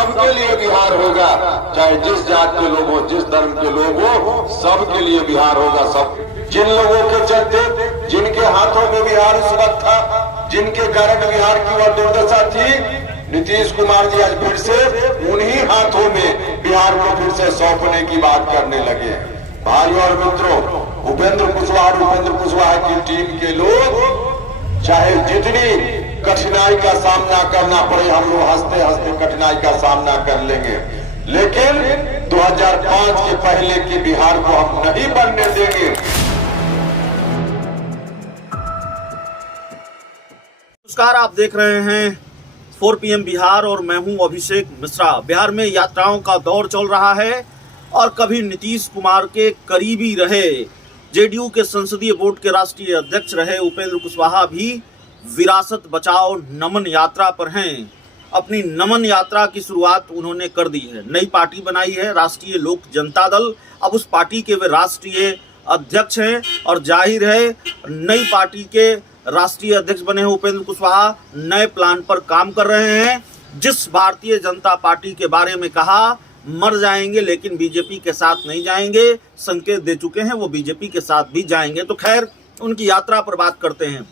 सबके लिए बिहार होगा, चाहे जिस जात के लोग हो, जिस धर्म के लोग हो, सबके लिए बिहार होगा। सब जिन लोगों के चलते, जिनके हाथों में बिहार उस वक्त था, जिनके कारण बिहार की वह दुर्दशा थी, नीतीश कुमार जी आज फिर से उन्हीं हाथों में बिहार को फिर से सौंपने की बात करने लगे। भाइयों और मित्रों, उपेंद्र कुशवाहा की टीम के लोग चाहे जितनी कठिनाई का सामना करना पड़े, हम लोग हंसते हंसते कठिनाई का सामना कर लेंगे, लेकिन 2005 के पहले की बिहार को हम नहीं बनने देंगे। नमस्कार, आप देख रहे हैं 4 PM बिहार और मैं हूं अभिषेक मिश्रा। बिहार में यात्राओं का दौर चल रहा है और कभी नीतीश कुमार के करीबी रहे जेडीयू के संसदीय बोर्ड के राष्ट्रीय अध्यक्ष रहे उपेंद्र कुशवाहा भी विरासत बचाओ नमन यात्रा पर हैं। अपनी नमन यात्रा की शुरुआत उन्होंने कर दी है। नई पार्टी बनाई है, राष्ट्रीय लोक जनता दल। अब उस पार्टी के वे राष्ट्रीय अध्यक्ष हैं और जाहिर है नई पार्टी के राष्ट्रीय अध्यक्ष बने हैं उपेंद्र कुशवाहा नए प्लान पर काम कर रहे हैं। जिस भारतीय जनता पार्टी के बारे में कहा मर जाएंगे लेकिन बीजेपी के साथ नहीं जाएंगे, संकेत दे चुके हैं वो बीजेपी के साथ भी जाएंगे। तो खैर, उनकी यात्रा पर बात करते हैं।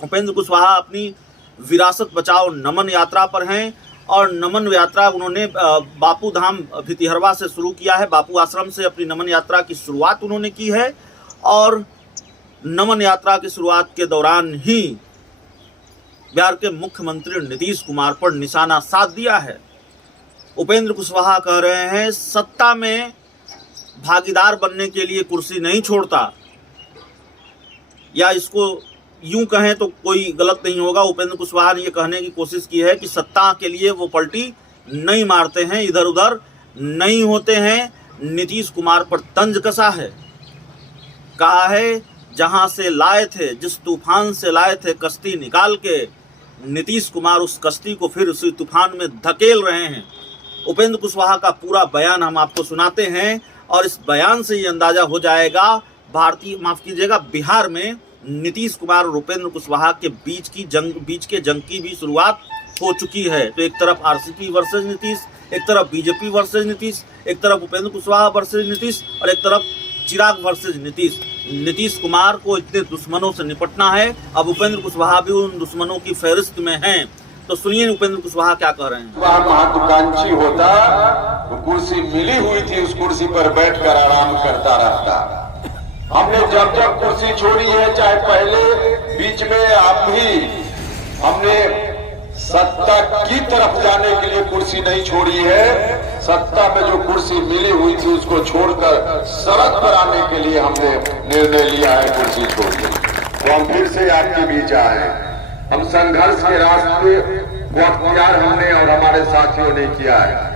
उपेंद्र कुशवाहा अपनी विरासत बचाओ नमन यात्रा पर हैं और नमन यात्रा उन्होंने बापू धाम भितिहरवा से शुरू किया है। बापू आश्रम से अपनी नमन यात्रा की शुरुआत उन्होंने की है और नमन यात्रा की शुरुआत के दौरान ही बिहार के मुख्यमंत्री नीतीश कुमार पर निशाना साध दिया है। उपेंद्र कुशवाहा कह रहे हैं सत्ता में भागीदार बनने के लिए कुर्सी नहीं छोड़ता, या इसको यूं कहें तो कोई गलत नहीं होगा। उपेंद्र कुशवाहा ने यह कहने की कोशिश की है कि सत्ता के लिए वो पलटी नहीं मारते हैं, इधर उधर नहीं होते हैं। नीतीश कुमार पर तंज कसा है, कहा है जहां से लाए थे, जिस तूफान से लाए थे कश्ती निकाल के, नीतीश कुमार उस कश्ती को फिर उसी तूफान में धकेल रहे हैं। उपेंद्र कुशवाहा का पूरा बयान हम आपको सुनाते हैं और इस बयान से ये अंदाजा हो जाएगा बिहार में नीतीश कुमार और उपेंद्र कुशवाहा के बीच के जंग की भी शुरुआत हो चुकी है। तो एक तरफ आरसीपी वर्सेज नीतीश, एक तरफ बीजेपी वर्सेज नीतीश, एक तरफ उपेंद्र कुशवाहा वर्सेज नीतीश और एक तरफ चिराग वर्सेज नीतीश। नीतीश कुमार को इतने दुश्मनों से निपटना है, अब उपेंद्र कुशवाहा भी उन दुश्मनों की फहरिस्त में हैं। तो सुनिए उपेंद्र कुशवाहा क्या कह रहे हैं। वह महत्वाकांक्षी होता तो कुर्सी मिली हुई थी, उस कुर्सी पर बैठकर आराम करता रहता। हमने जब जब कुर्सी छोड़ी है, चाहे पहले बीच में आप भी, हमने सत्ता की तरफ जाने के लिए कुर्सी नहीं छोड़ी है। सत्ता में जो कुर्सी मिली हुई थी उसको छोड़कर सड़क पर आने के लिए हमने निर्णय लिया है कुर्सी छोड़ने। तो हम फिर से आपके बीच आए। हम संघर्ष के रास्ते को अख्तियार हमने और हमारे साथियों ने किया है।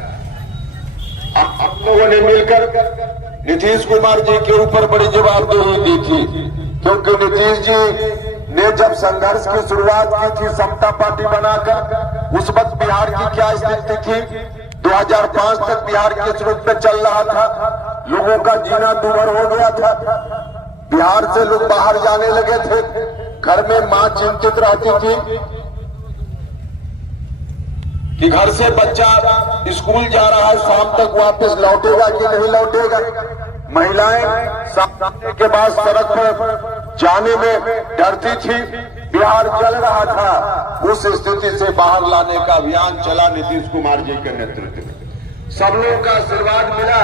आप लोगों ने मिलकर नीतीश कुमार जी के ऊपर बड़ी जवाबदेही दी थी, क्योंकि नीतीश जी ने जब संघर्ष की शुरुआत की थी समता पार्टी बनाकर, उस वक्त बिहार की क्या स्थिति थी। 2005 तक बिहार के रूप में चल रहा था, लोगों का जीना दूभर हो गया था, बिहार से लोग बाहर जाने लगे थे, घर में मां चिंतित रहती थी कि घर से बच्चा स्कूल जा रहा है, शाम तक वापस लौटेगा कि नहीं लौटेगा। महिलाएं सामने के बाद सड़क पर जाने में डरती थी, बिहार जल रहा था। उस स्थिति से बाहर लाने का अभियान चला नीतीश कुमार जी के नेतृत्व में। सब लोगों का आशीर्वाद मिला,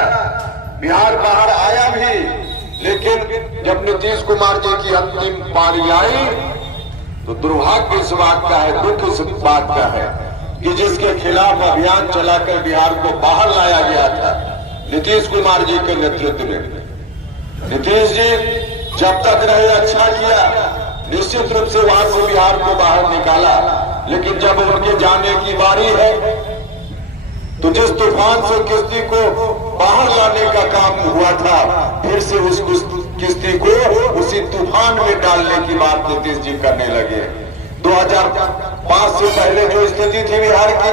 बिहार बाहर आया भी। लेकिन जब नीतीश कुमार जी की अंतिम पारी आई तो दुर्भाग्य इस बात का है, दुख इस बात का है कि जिसके खिलाफ अभियान चलाकर बिहार को बाहर लाया गया था नीतीश कुमार जी के नेतृत्व में। नीतीश जी जब तक रहे अच्छा किया, निश्चित रूप से वहां से बिहार को बाहर निकाला, लेकिन जब उनके जाने की बारी है तो जिस तूफान से किश्ती को बाहर लाने का काम हुआ था, फिर से उस किश्ती को उसी तूफान में डालने की बात नीतीश जी करने लगे। 2005 से पहले जो स्थिति थी बिहार की,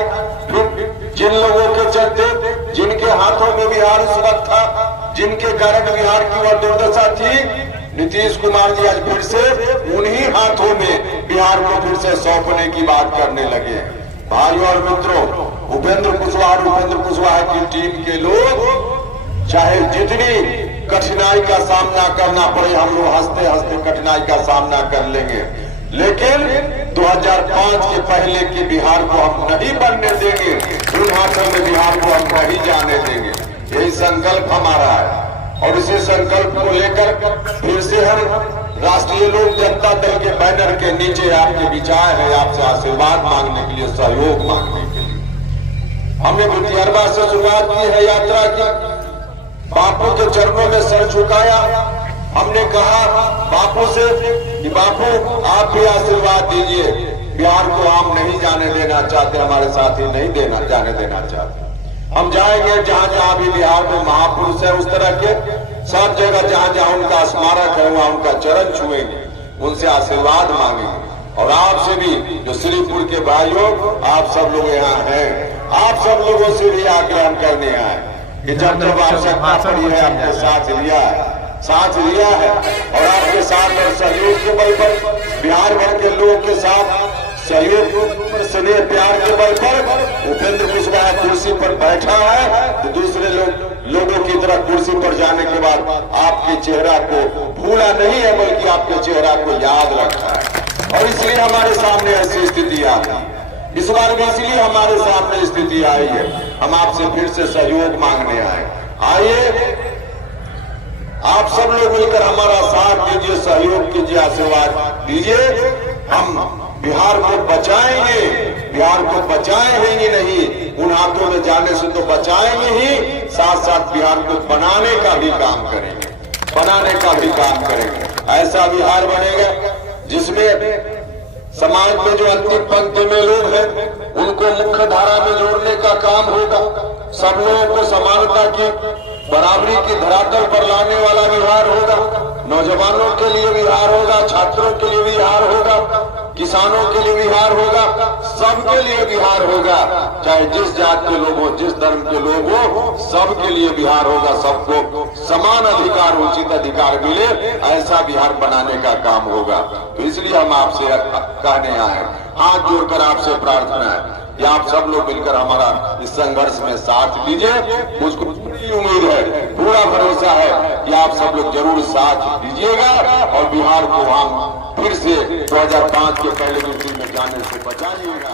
जिन लोगों के चलते, जिनके हाथों में बिहार उस वक्त था, जिनके कारण बिहार की वह दुर्दशा थी, नीतीश कुमार जी आज फिर से उन्हीं हाथों में बिहार को फिर से सौंपने की बात करने लगे। भाइयों और मित्रों, उपेंद्र कुशवाहा की टीम के लोग चाहे जितनी कठिनाई का सामना करना पड़े, हम लोग हंसते हंसते कठिनाई का सामना कर लेंगे, लेकिन 2005 के पहले के बिहार को हम नहीं बनने देंगे। उन हाथों में बिहार को हम नहीं जाने देंगे। यही संकल्प हमारा है और इसी संकल्प को लेकर फिर से हम राष्ट्रीय लोक जनता दल के बैनर के नीचे आपके बीच आए हैं, आपसे आशीर्वाद मांगने के लिए, सहयोग मांगने के लिए। हमने बुटियारवा से शुरुआत की है यात्रा की, बापू के चरणों में सर झुकाया। हमने कहा बापू से कि बापू आप भी आशीर्वाद दीजिए, बिहार को हम नहीं जाने देना चाहते, हमारे साथी नहीं जाने देना चाहते। हम जाएंगे जहां जहां भी बिहार में महापुरुष है, उस तरह के सब जगह जहां जहां उनका स्मारक है वहां उनका चरण छुएंगे, उनसे आशीर्वाद मांगेंगे। और आपसे भी जो श्रीपुर के भाइयों, आप सब लोग यहाँ हैं, आप सब लोगों से भी आग्रह करने आए कि जब जब आवश्यकता पड़ी है आपके साथ लिया है और आपके साथ और सहयोग के बल पर, बिहार भर के लोगों के साथ सहयोग स्नेह प्यार के बल पर उपेंद्र कुशवाहा कुर्सी पर बैठा है, तो दूसरे लोगों की तरह कुर्सी पर जाने के बाद आपके चेहरा को भूला नहीं है, बल्कि आपके चेहरा को याद रखा है। और इसलिए हमारे सामने ऐसी स्थिति आ गई, इस बार भी इसलिए हमारे सामने स्थिति आई है। हम आपसे फिर से सहयोग मांगने आए। आइए आप सब लोग मिलकर हमारा साथ दीजिए, सहयोग कीजिए, आशीर्वाद दीजिए। हम बिहार को बचाएंगे, बिहार को बचाएंगे ही नहीं, उन हाथों में जाने से तो बचाएंगे ही, साथ साथ बिहार को बनाने का भी काम करेंगे, बनाने का भी काम करेंगे। ऐसा बिहार बनेगा जिसमें समाज में जो अंतिम पंक्ति में लोग हैं उनको मुख्य धारा में जोड़ने का काम होगा। सब लोगों को समानता की, बराबरी की धरातल पर लाने वाला बिहार होगा। नौजवानों के लिए बिहार होगा, छात्रों के लिए बिहार होगा, किसानों के लिए बिहार होगा, सबके लिए बिहार होगा। चाहे जिस जात के लोग हो, जिस धर्म के लोग हो, सबके लिए बिहार होगा। सबको समान अधिकार, उचित अधिकार मिले, ऐसा बिहार बनाने का काम होगा। तो इसलिए हम आपसे कहने आए, हाथ जोड़कर आपसे प्रार्थना है कि आप सब लोग मिलकर हमारा इस संघर्ष में साथ दीजिए। मुझको पूरी उम्मीद है, पूरा भरोसा है कि आप सब लोग जरूर साथ दीजिएगा और बिहार को हम फिर से 2005 के पहले में जाने से बचाइएगा।